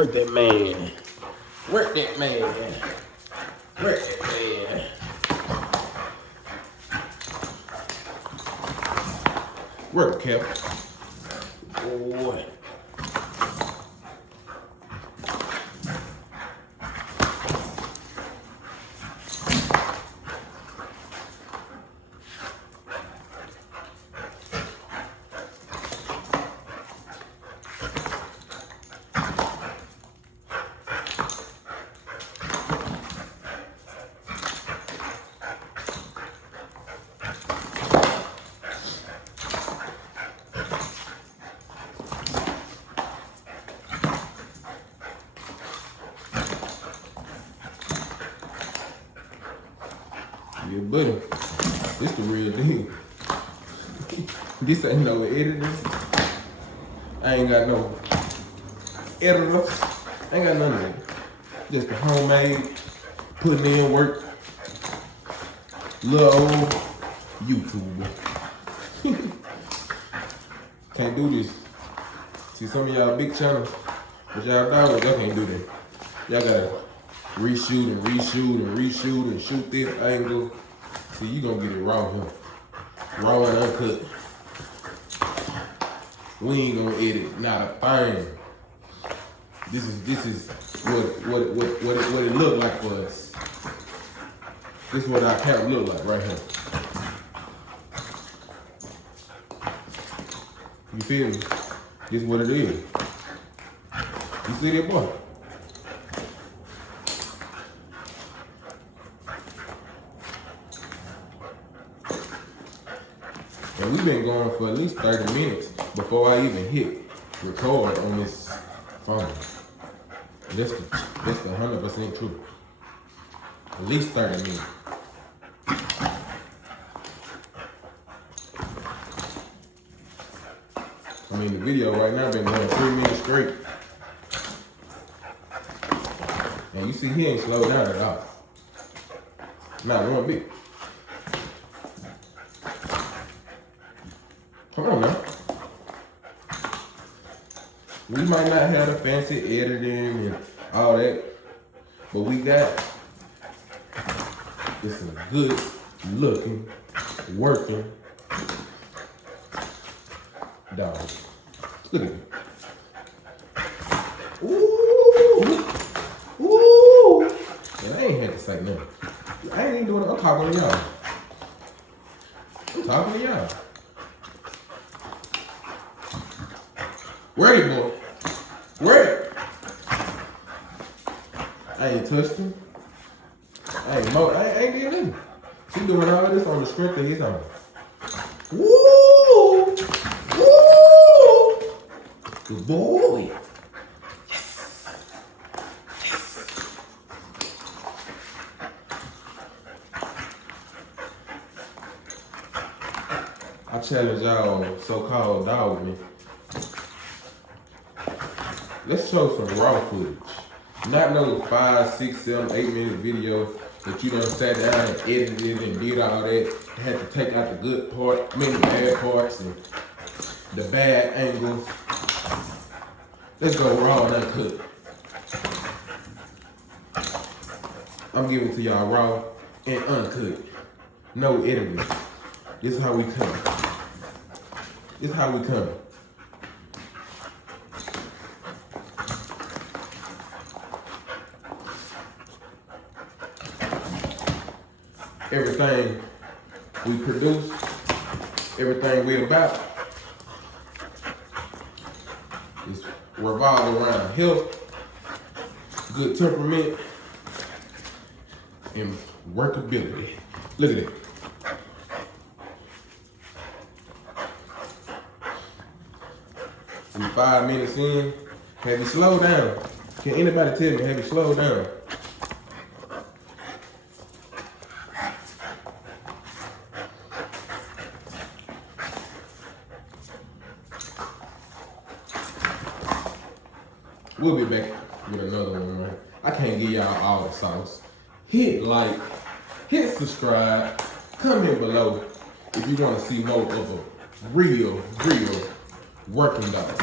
Work that man. Work that man. Work that man. Work, Kev. Boy. Yeah, buddy, this the real deal. This ain't no editor. I ain't got no editor. I ain't got none of it. Just the homemade, putting in work, little old YouTuber. Can't do this. See, some of y'all big channels, but y'all dogs, y'all can't do that. Y'all gotta reshoot and reshoot and reshoot and shoot this angle. See, you gonna get it raw here. Raw and uncut. We ain't gonna edit not a thing. This is what it look like for us. This is what our camp look like right here. You feel me? This is what it is. You see that, boy? And we've been going for at least 30 minutes before I even hit record on this phone. That's the 100% truth. At least 30 minutes. I mean, the video right now been going 3 minutes straight. And you see he ain't slowed down at all. Not one bit. Come on now. We might not have the fancy editing and all that, but we got this a good looking, working dog. Look at it. Ooh, ooh. And I ain't had to say nothing. I ain't even doing it. I'm talking to y'all. I'm talking to y'all. Ready, boy. Ready. I ain't touched him. I ain't did nothing. He doing all this on the strength of his own. Woo! Woo! Good boy. Yes. Yes. I challenge y'all so-called dog me. Let's show some raw footage. Not no 5, 6, 7, 8 minute video that you done sat down and edited and did all that. Had to take out the good part, many bad parts and the bad angles. Let's go raw and uncut. I'm giving it to y'all raw and uncut. No editing. This is how we come. This is how we come. Everything we produce, everything we about is revolved around health, good temperament, and workability. Look at it. We 5 minutes in. Have you slowed down? Can anybody tell me, have you slowed down? We'll be back with another one, man. I can't give y'all all the sauce. Hit like, hit subscribe, comment below if you want to see more of a real working dog.